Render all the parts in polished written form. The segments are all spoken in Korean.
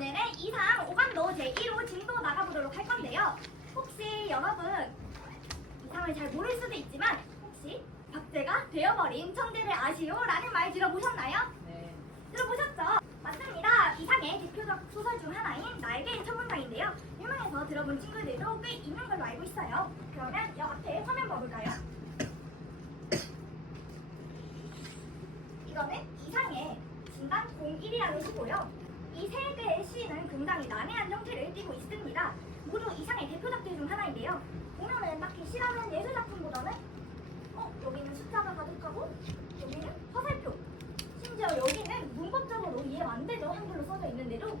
오늘은 이상 오감도 제1호 진도 나가보도록 할 건데요. 혹시 여러분 이상을 잘 모를 수도 있지만 혹시 박제가 되어버린 천재를 아시오? 라는 말 들어보셨나요? 네. 들어보셨죠? 맞습니다. 이상의 대표적 소설 중 하나인 날개의 천문장인데요. 유명해서 들어본 친구들도 꽤 있는 걸로 알고 있어요. 그러면 이 앞에 화면 봐볼까요? 이거는 이상의 진단 01이라는 시고요. 이 세 개의 시는 굉장히 난해한 형태를 띠고 있습니다. 모두 이상의 대표작들 중 하나인데요. 보면은 딱히 시라는 예술작품보다는 여기는 숫자가 가득하고 여기는 화살표, 심지어 여기는 문법적으로 이해가 안 되죠. 한글로 써져 있는데도.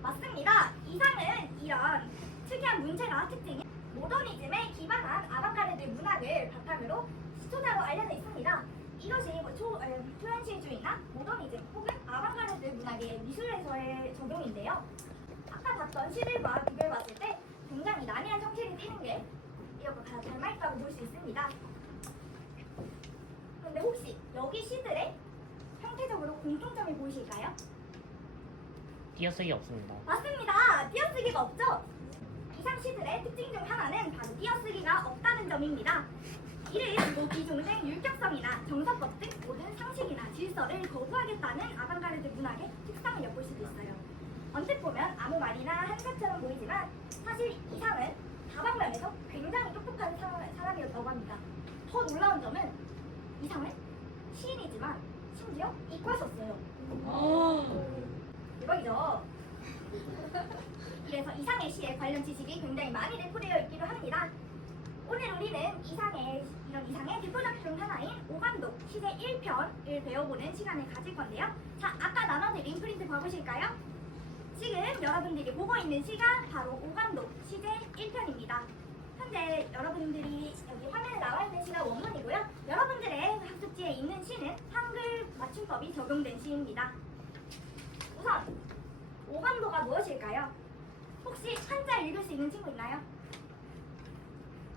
맞습니다. 이상은 이런 특이한 문체가 특징인 모더니즘에 기반한 아방가르드 문학을 바탕으로 시초자로 알려져 있습니다. 이것이 초현실주의나 모더니즘 혹은 아방가르드 문학의 미술에서의 적용인데요. 아까 봤던 시들과 비교해봤을 때 굉장히 난해한 형태를 띠는 게 이렇게 다 닮아있다고 볼 수 있습니다. 그런데 혹시 여기 시들의 형태적으로 공통점이 보이실까요? 띄어쓰기 없습니다. 맞습니다. 띄어쓰기가 없죠? 이상 시들의 특징 중 하나는 바로 띄어쓰기가 없다는 점입니다. 이를 비중생 율격성이나 정서법 등 모든 상식이나 질서를 거부하겠다는 아방가르드 문학의 특성을 엿볼 수도 있어요. 언뜻 보면 아무 말이나 하는 것처럼 보이지만 사실 이상은 다방면에서 굉장히 똑똑한 사람이었다고 합니다. 더 놀라운 점은 이상은 시인이지만 심지어 이과였어요. 대박이죠? 이래서 이상의 시에 관련 지식이 굉장히 많이 내포되어 있기도 합니다. 오늘 우리는 이상의 대표작 중 하나인 오감독 시제 1편을 배워보는 시간을 가질 건데요. 자, 아까 나눠드린 프린트 봐보실까요? 지금 여러분들이 보고 있는 시가 바로 오감독 시제 1편입니다. 현재 여러분들이 여기 화면에 나와 있는 시가 원문이고요. 여러분들의 학습지에 있는 시는 한글 맞춤법이 적용된 시입니다. 우선 오감도가 무엇일까요? 혹시 한자 읽을 수 있는 친구 있나요?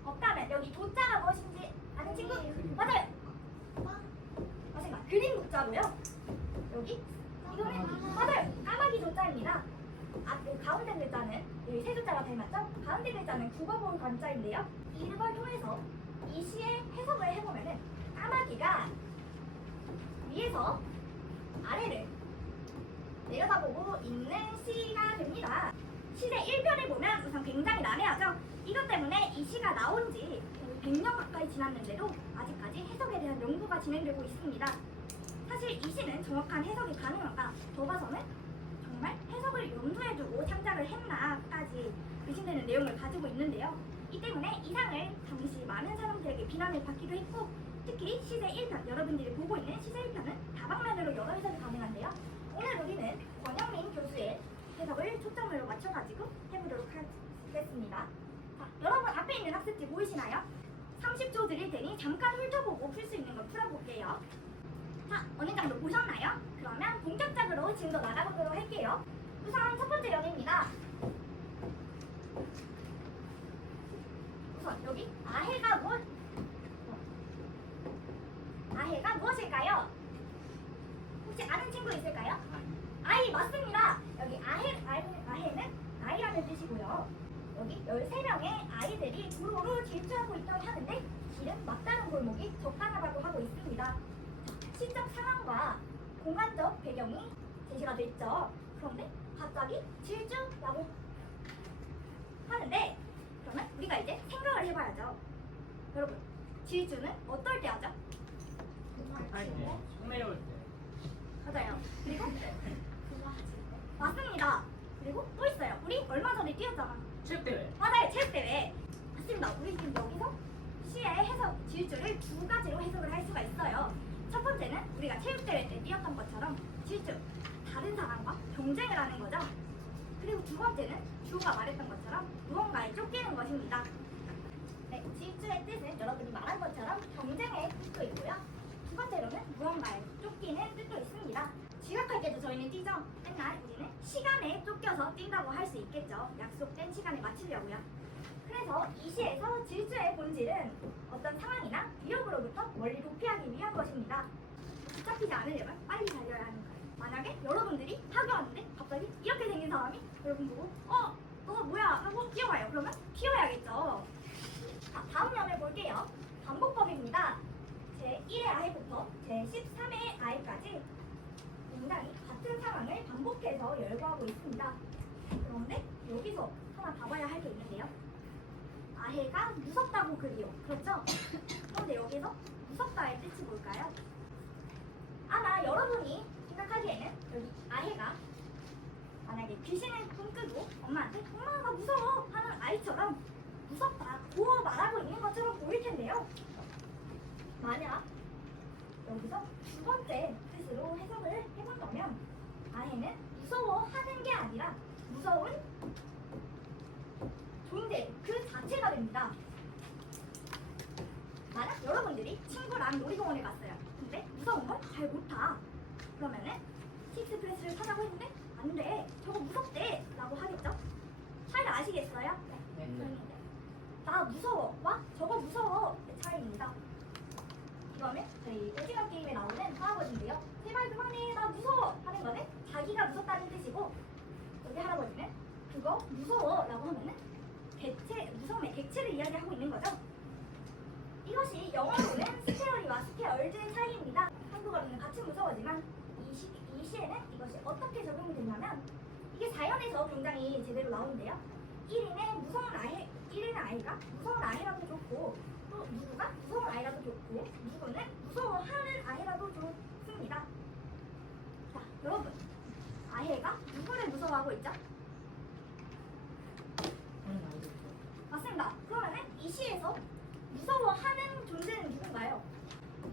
없다면 여기 도자가 무엇인지 아는 친구? 맞아요! 맞습니다. 그림 도자고요. 여기 이거는 맞아요! 까마귀 도자입니다. 그 가운데 글자는 여기 세 글자가 닮았죠? 가운데 글자는 국어본 관자인데요. 이걸 통해서 이 시의 해석을 해보면은 까마귀가 위에서 아래를 내려다보고 있는 시가 됩니다. 시제 1편을 보면 우선 굉장히 난해하죠? 이것 때문에 이 시가 나온 지 100년 가까이 지났는데도 아직까지 해석에 대한 연구가 진행되고 있습니다. 사실 이 시는 정확한 해석이 가능한가? 더 봐서는 정말 해석을 염두에 두고 창작을 했나까지 의심되는 내용을 가지고 있는데요. 이 때문에 이상을 당시 많은 사람들에게 비난을 받기도 했고 특히 시제 1편, 여러분들이 보고 있는 시제 1편은 다방면으로 여러 해석이 가능한데요. 오늘 우리는 권영민 교수의 해석을 초점으로 맞춰가지고 해보도록 하겠습니다. 자, 여러분 앞에 있는 학습지 보이시나요? 30초 드릴 테니 잠깐 훑어보고 풀 수 있는 걸 풀어볼게요. 자, 어느 정도 보셨나요? 그러면 본격적으로 지금도 나가보도록 할게요. 우선 첫 번째 연입니다. 우선 여기 아해가 무엇일까요? 혹시 아는 친구 있을까요? 아이 맞습니다. 여기 아해는 아이라는 뜻이고요. 여기 13명의 아이들이 도로로 질주하고 있다고 하는데 길은 막다른 골목이 적당하다고 하고 있습니다. 시적 상황과 공간적 배경이 제시가 됐죠. 그런데 갑자기 질주라고 하는데 그러면 우리가 이제 생각을 해봐야죠. 여러분, 질주는 어떨 때 하죠? 흥미로울 때. 맞아요. 그리고 맞습니다. 그리고 또 있어요. 우리 얼마 전에 뛰었잖아. 체육대회. 맞아요. 체육대회. 맞습니다. 우리 지금 여기서 시의 해석 질주를 두 가지로 해석을 할 수가 있어요. 첫 번째는 우리가 체육대회 때 뛰었던 것처럼 질주, 다른 사람과 경쟁을 하는 거죠. 그리고 두 번째는 주호가 말했던 것처럼 무언가에 쫓기는 것입니다. 네, 질주의 뜻은 여러분이 말한 것처럼 경쟁의 뜻도 있고요. 두 번째로는 무언가에 쫓기는 뜻도 있습니다. 지각할 때도 저희는 뛰죠. 맨날 우리는 시간에 쫓겨서 뛴다고 할 수 있겠죠. 약속된 시간에 맞추려고요. 그래서 이 시에서 질주의 본질은 어떤 상황이나 위협으로부터 멀리 도피하기 위한 것입니다. 붙잡히지 않으려면 빨리 달려야 하는 거예요. 만약에 여러분들이 학교 왔는데 갑자기 이렇게 생긴 사람이 여러분 보고 너 뭐야 하고 뛰어와요. 그러면 튀어야겠죠. 자, 다음 면을 볼게요. 반복법입니다. 제1의 아이부터 제13의 아이까지 굉장히 같은 상황을 반복해서 열거하고 있습니다. 그런데 여기서 하나 봐봐야 할 게 있는데요. 아해가 무섭다고 그리요. 그렇죠? 그런데 여기서 무섭다의 뜻이 뭘까요? 아마 여러분이 생각하기에는 여기 아해가 만약에 귀신을 꿈꾸고 엄마한테 엄마가 무서워 하는 아이처럼 무섭다고 말하고 있는 것처럼 보일 텐데요. 만약 여기서 두 번째 뜻으로 해석을 해본다면 아해는 무서워하는 게 아니라 무서운 존재 그 자체가 됩니다. 만약 여러분들이 친구랑 놀이공원에 갔어요. 근데 무서운 걸 잘 못 타. 그러면은 식스프레스를 타자고 했는데 안 돼. 저거 무섭대. 라고 하겠죠? 차이를 아시겠어요? 네. 나 무서워. 와 저거 무서워. 의 차이입니다. 이거는 저희 오징어 게임에 나오는 할아버지인데요. 제발 그만해. 나 무서워. 하는 거는 자기가 무섭다는 뜻이고 여기 할아버지는 그거 무서워. 라고 하면은 무서움의 객체를 이야기하고 있는 거죠. 이것이 영어로는 스케어리와 스케어얼즈의 차이입니다. 한국어로는 같이 무서워지만 이 시에는 이것이 어떻게 적용이 되냐면 이게 자연에서 굉장히 제대로 나오는데요. 1인의 아이가 무서운 아이라도 좋고 또 누구가 무서운 아이라도 좋고 누구는 무서워하는 아이라도 좋습니다. 자, 여러분 아해가 누구를 무서워하고 있죠? 맞습니다. 그러면은 이 시에서 무서워하는 존재는 누군가요?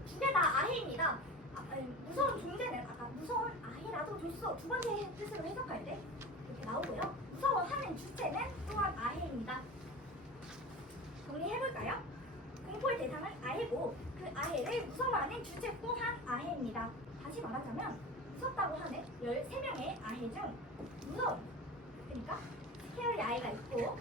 두 개 다 아해입니다. 무서운 존재는 아까 무서운 아해라도 줬어. 두 번째 뜻으로 해석할 때 이렇게 나오고요. 무서워하는 주체는 또한 아해입니다. 정리해볼까요? 공포의 대상은 아해고 그 아해를 무서워하는 주체 또한 아해입니다. 다시 말하자면 무섭다고 하는 13명의 아해 중 무서운 그러니까 스케어리 아이가 있고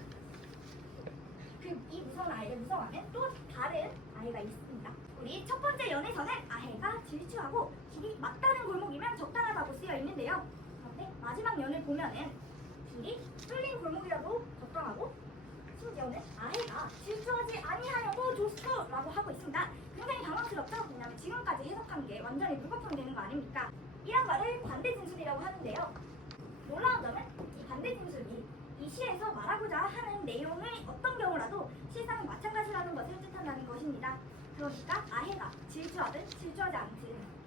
이 무서운 아이를 무서워하는 또 다른 아이가 있습니다. 우리 첫 번째 연에서는 아해가 질투하고 길이 막다른 골목이면 적당하다고 쓰여 있는데요. 그런데 마지막 연을 보면은 길이 뚫린 골목이라도 적당하고 심지어는 아해가 질투하지 아니하려고 줬어 라고 하고 있습니다. 굉장히 당황스럽죠? 왜냐하면 지금까지 해석한 게 완전히 불가평되는 거 아닙니까? 이런 말을 반대 진술이라고 하는데요. 놀라운 점은 이 반대 진술이 이 시에서 말하고자 하는 내용을 어떤 경우라도 실상은 마찬가지라는 것을 뜻한다는 것입니다. 그러니까 아해가 질투하든 질투하지 않든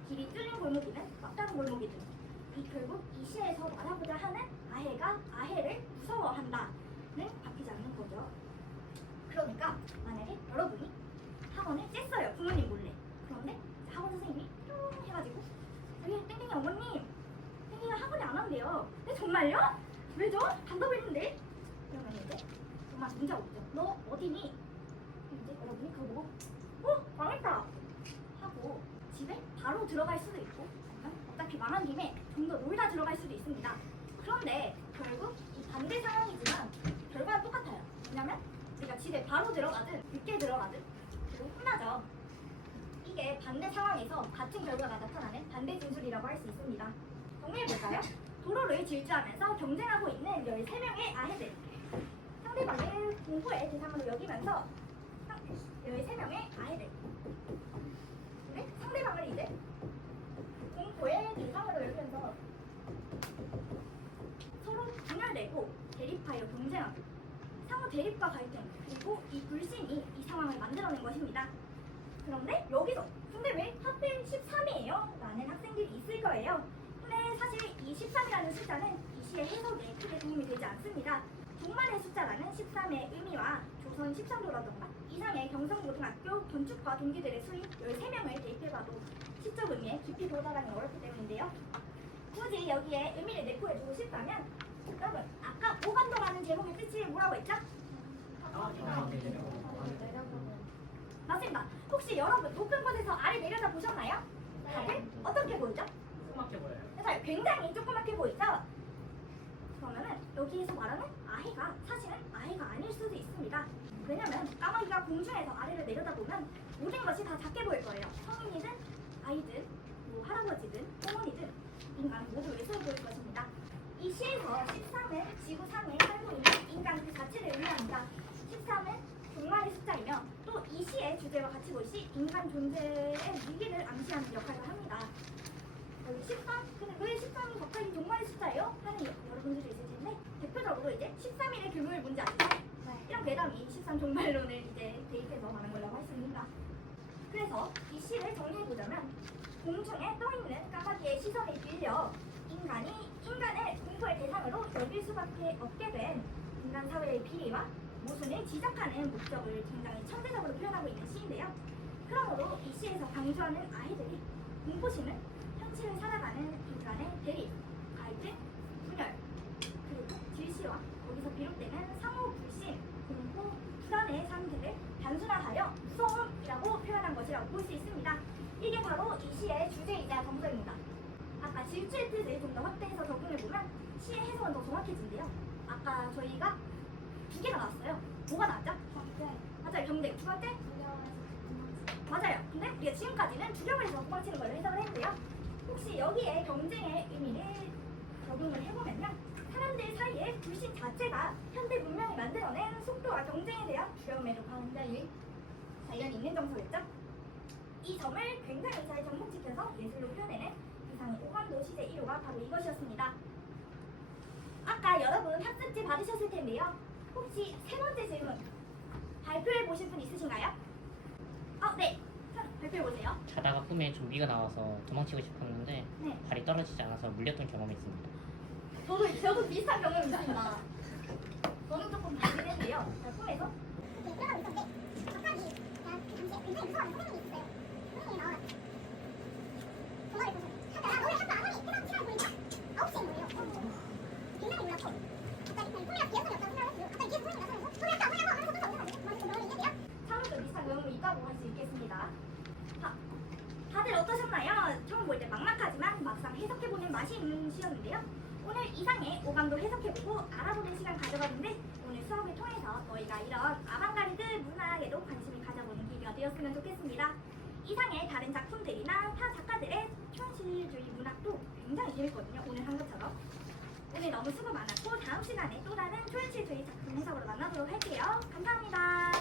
길이 뚫린 골목이든 막다른 골목이든 결국 이 시에서 말하고자 하는 아해가 아해를 무서워한다는 바뀌지 않는 거죠. 그러니까 만약에 여러분이 학원을 쬐어요. 부모님 몰래. 그런데 학원 선생님이 뿅 해가지고 여기 땡땡이 어머님 땡땡이가 학원에 안 한대요. 근데 정말요? 왜죠? 간다고 했는데? 그러면 이제 정말 문제가 없죠. 너 어디니? 이제 여러분이 그거 보고 망했다 하고 집에 바로 들어갈 수도 있고 아니면 어차피 망한 김에 좀 더 놀다 들어갈 수도 있습니다. 그런데 결국 이 반대 상황이지만 결과는 똑같아요. 왜냐면 우리가 집에 바로 들어가든 늦게 들어가든 결국 혼나죠. 이게 반대 상황에서 같은 결과가 나타나는 반대 진술이라고 할 수 있습니다. 정리해볼까요? 도로를 질주하면서 경쟁하고 있는 13명의 아해들. 상대방을 공포의 대상으로 여기면서 13명의 아해들. 근데 상대방을 이제 공포의 대상으로 여기면서 서로 분열되고 대립하여 경쟁하고 상호 대립과 갈등 그리고 이 불신이 이 상황을 만들어낸 것입니다. 그런데 여기서 근데 왜 하필 13이에요? 라는 학생들이 있을 거예요. 근데 사실 이 13이라는 숫자는 이 시의 해석에 크게 도움이 되지 않습니다. 종말의 숫자라는 13의 의미와 조선 13도라던가 이상의 경성고등학교 건축과 동기들의 수인 13명을 대입해봐도 시적 의미에 깊이 도달하기 어렵기 때문인데요. 굳이 여기에 의미를 내포해주고 싶다면 여러분 아까 오간도라는 제목의 뜻이 뭐라고 했죠? 맞습니다. 혹시 여러분 높은 곳에서 아래 내려다 보셨나요? 다들 어떻게 보이죠? 조그맣게 보여요. 그래서 굉장히 조그맣게 보이죠? 그러면은 여기에서 말하는 아해가 사실은 아해가 아닐 수도 있습니다. 왜냐면 까마귀가 공중에서 아래를 내려다보면 모든 것이 다 작게 보일 거예요. 성인이든 아이든 뭐 할아버지든 어머니든 인간 모두의 수업을 것입니다. 이 시에서 13은 지구상에 살고 있는 인간 그 자체를 의미합니다. 13은 종말의 숫자이며 또 이 시의 주제와 같이 볼시 인간 존재의 위기를 암시하는 역할을 합니다. 여기 13? 근데 왜 13이 갑자기 종말의 숫자예요? 하는 여러분들이 있을 텐데 대표적으로 이제 13일의 금요일 문제 아시죠? 이런 괴담이 13 종말론을 이제 대입해서 말한 거라고 할 수 있습니다. 그래서 이 시를 정리해보자면 공중에 떠있는 까마귀의 시선에 빌려 인간을 공포의 대상으로 여길 수밖에 없게 된 인간 사회의 비리와 모순을 지적하는 목적을 굉장히 천재적으로 표현하고 있는 시인데요. 그러므로 이 시에서 강조하는 아이들이 공포심은 현실을 살아가는 인간의 대립, 갈등, 분열, 그리고 질시와 거기서 비롯되는 상호 불신, 공포, 불안의 상태를 단순화하여 무서움이라고 표현한 것이라고 볼 수 있습니다. 이게 바로 이 시의 주제이자 정서입니다. 아까 질주의 뜻을 좀 더 확대해서 적용해보면 시의 해석은 더 정확해진대요. 아까 저희가 두 개가 나왔어요. 뭐가 나왔죠? 맞아요. 경쟁. 두 번째? 맞아요. 근데 우리가 지금까지는 두려움을 해서 도망치는 걸로 해석을 했는데요. 혹시 여기에 경쟁의 의미를 적용을 해보면요. 사람들 사이의 불신 자체가 현대 문명이 만들어낸 속도와 경쟁에 대한 두려움에도 굉장히 관련이 있는 정서겠죠? 이 점을 굉장히 잘 접목시켜서 예술로 표현해낸 이상의 오감도 시제 1호가 바로 이것이었습니다. 아까 여러분 학습지 받으셨을 텐데요. 혹시 세 번째 질문 발표해 보실 분 있으신가요? 네. 발표해 보세요. 자다가 꿈에 좀비가 나와서 도망치고 싶었는데 네. 발이 떨어지지 않아서 물렸던 경험이 있습니다. 저도 비슷한 경험이 있습니다. 저는 조금 다르긴 했는데요. 꿈에서 차원도 비슷한 경험이 있다고 할 수 있겠습니다. 다들 어떠셨나요? 처음 볼 때 막막하지만 막상 해석해보는 맛이 있는 시였는데요. 오늘 이상의 오감도 해석해보고 알아보는 시간 가져봤는데 오늘 수업을 통해서 너희가 이런 아방가르드 문학에도 관심을 가져보는 기회가 되었으면 좋겠습니다. 이상의 다른 작품들이나 타 작가들의 초현실주의 문학도 굉장히 재밌거든요. 오늘 한 것처럼. 오늘 너무 수고 많았고 다음 시간에 또 다른 초현실주의 작품 해석으로 만나도록 할게요. 감사합니다.